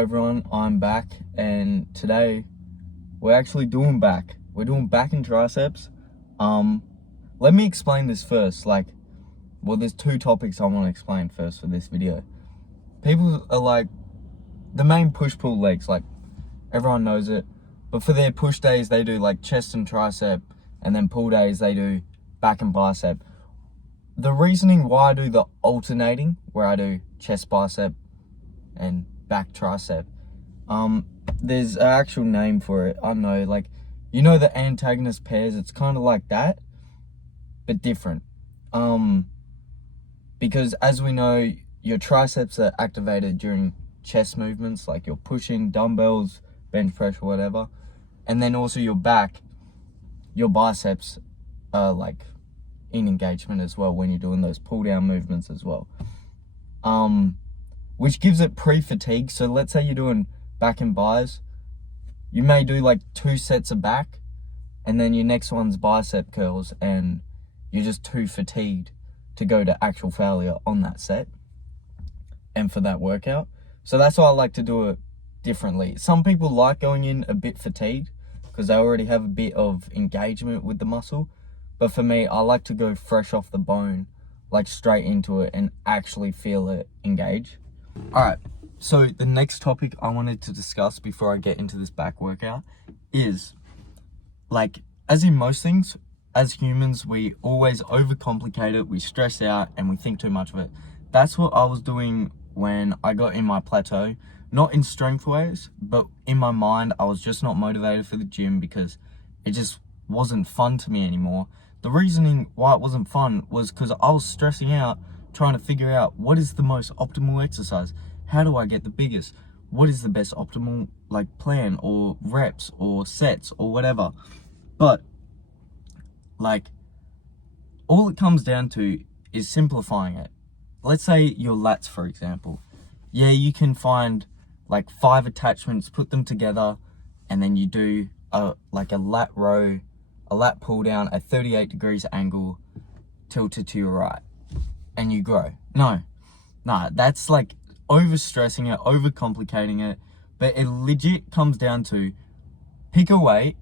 everyone, I'm back, and today we're actually doing back. We're doing back and triceps. Let me explain this first. There's two topics I want to explain first for this video. People are like, the main push-pull legs, like everyone knows it, but for their push days they do like chest and tricep, and then pull days they do back and bicep. The reasoning why I do the alternating, where I do chest bicep and back tricep, there's an actual name for it. I don't know, the antagonist pairs, it's kind of like that, but different. Because as we know, your triceps are activated during chest movements, like you're pushing dumbbells, bench press, or whatever. And then also your back, your biceps are like in engagement as well when you're doing those pull down movements as well. Which gives it pre-fatigue. So let's say you're doing back and bis, you may do like 2 sets of back, and then your next one's bicep curls, and you're just too fatigued to go to actual failure on that set and for that workout. So that's why I like to do it differently. Some people like going in a bit fatigued because they already have a bit of engagement with the muscle. But for me, I like to go fresh off the bone, like straight into it and actually feel it engage. Alright, so the next topic I wanted to discuss before I get into this back workout is, as in most things, as humans, we always overcomplicate it, we stress out, and we think too much of it. That's what I was doing when I got in my plateau. Not in strength ways, but in my mind, I was just not motivated for the gym because it just wasn't fun to me anymore. The reasoning why it wasn't fun was because I was stressing out trying to figure out what is the most optimal exercise. How do I get the biggest? What is the best optimal plan or reps or sets or whatever? But all it comes down to is simplifying it. Let's say your lats, for example. Yeah, you can find 5 attachments, put them together, and then you do a lat row, a lat pull down at 38 degrees angle, tilted to your right, and you grow. No, that's overstressing it, overcomplicating it. But it legit comes down to pick a weight,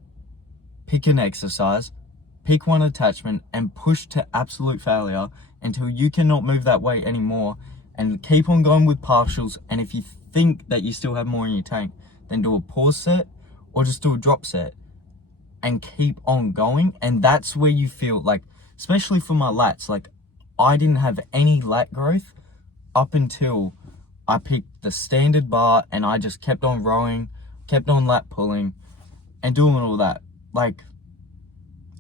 pick an exercise, pick one attachment, and push to absolute failure until you cannot move that weight anymore, and keep on going with partials. And if you think that you still have more in your tank, then do a pause set or just do a drop set and keep on going. And that's where you feel especially for my lats, I didn't have any lat growth up until I picked the standard bar, and I just kept on rowing, kept on lat pulling and doing all that.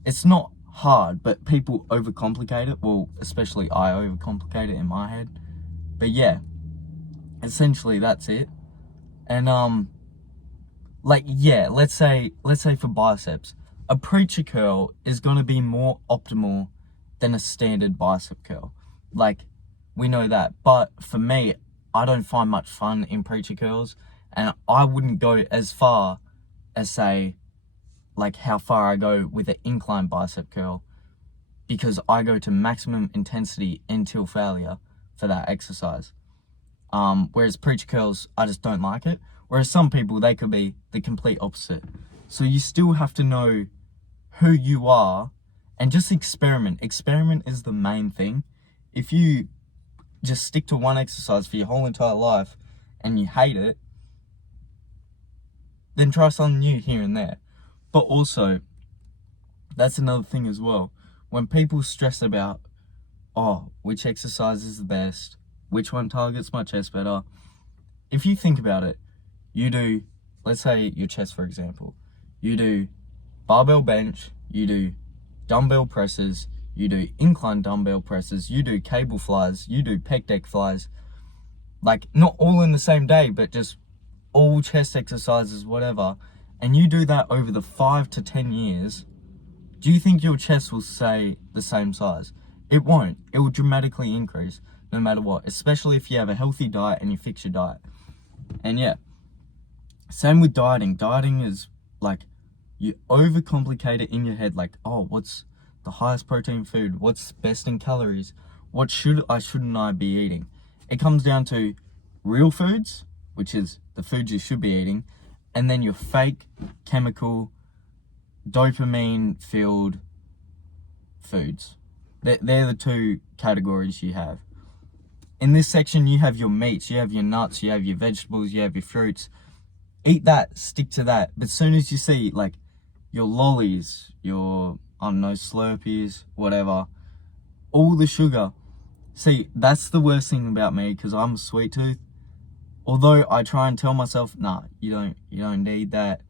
It's not hard, but people overcomplicate it. Well, especially I overcomplicate it in my head. But yeah, essentially that's it. And let's say for biceps, a preacher curl is gonna be more optimal than a standard bicep curl. We know that. But for me, I don't find much fun in preacher curls, and I wouldn't go as far as say how far I go with an incline bicep curl, because I go to maximum intensity until failure for that exercise. Whereas preacher curls, I just don't like it. Whereas some people, they could be the complete opposite. So you still have to know who you are and just experiment. Experiment is the main thing. If you just stick to one exercise for your whole entire life and you hate it, then try something new here and there. But also, that's another thing as well. When people stress about, which exercise is the best, which one targets my chest better, if you think about it, you do, let's say your chest, for example, you do barbell bench, you do dumbbell presses, you do incline dumbbell presses, you do cable flies, you do pec deck flies, not all in the same day, but just all chest exercises, whatever, and you do that over the 5 to 10 years, do you think your chest will stay the same size? It won't. It will dramatically increase no matter what, especially if you have a healthy diet and you fix your diet. And yeah, same with dieting. Dieting is you overcomplicate it in your head, what's the highest protein food? What's best in calories? What shouldn't I be eating? It comes down to real foods which is the foods you should be eating, and then your fake, chemical, dopamine-filled foods. They're the two categories you have. In this section, you have your meats, you have your nuts, you have your vegetables, you have your fruits. Eat that, stick to that. But as soon as you see, like, your lollies, your, I don't know, Slurpees, whatever, all the sugar. See, that's the worst thing about me, because I'm a sweet tooth. Although I try and tell myself, nah, you don't need that.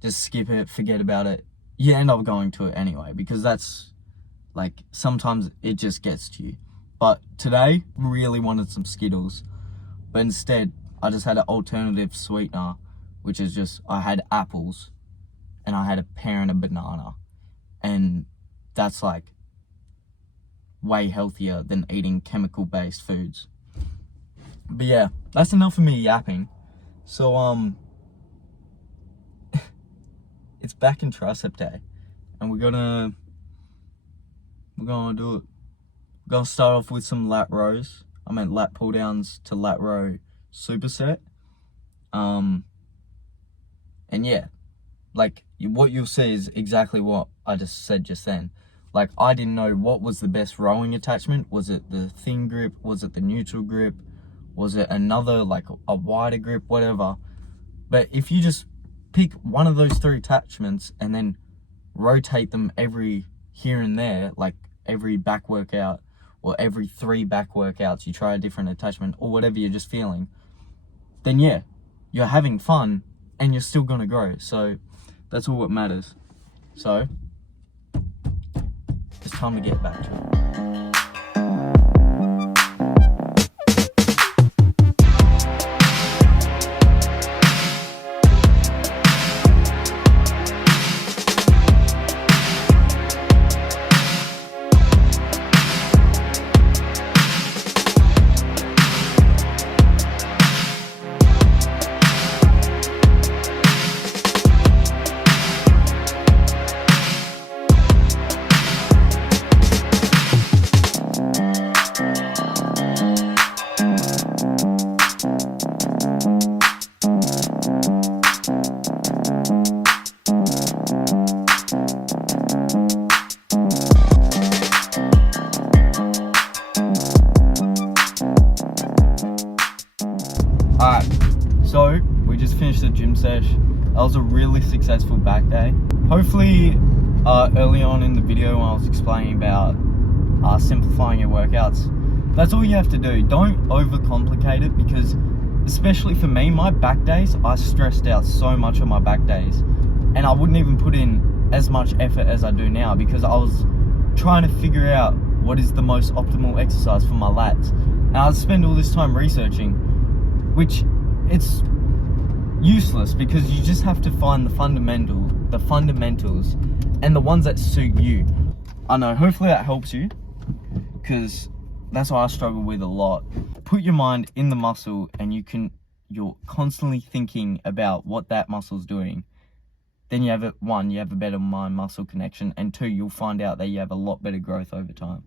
Just skip it, forget about it. You end up going to it anyway, because that's, like, sometimes it just gets to you. But today, really wanted some Skittles. But instead, I just had an alternative sweetener, which is just, I had apples, and I had a pear and a banana. And that's, like, way healthier than eating chemical-based foods. But yeah, that's enough of me yapping. So, it's back in tricep day, and we're gonna do it. We're gonna start off with some lat rows. I meant lat pull downs to lat row superset. And yeah, like, what you'll see is exactly what I just said just then. Like, I didn't know what was the best rowing attachment. Was it the thin grip? Was it the neutral grip? Was it another, like, a wider grip? Whatever. But if you just pick one of those 3 attachments and then rotate them every here and there, like every back workout or every 3 back workouts, you try a different attachment or whatever you're just feeling, then yeah, you're having fun and you're still gonna grow. So that's all that matters. So it's time to get back to it. Alright, so we just finished the gym sesh. That was a really successful back day. Hopefully, early on in the video when I was explaining about simplifying your workouts, that's all you have to do. Don't overcomplicate it, because especially for me, my back days, I stressed out so much on my back days, and I wouldn't even put in as much effort as I do now, because I was trying to figure out what is the most optimal exercise for my lats. And I'd spend all this time researching, which it's useless, because you just have to find the fundamentals and the ones that suit you. I know, hopefully that helps you, because that's what I struggle with a lot. Put your mind in the muscle, and you're constantly thinking about what that muscle's doing. Then you have you have a better mind-muscle connection, and 2, you'll find out that you have a lot better growth over time.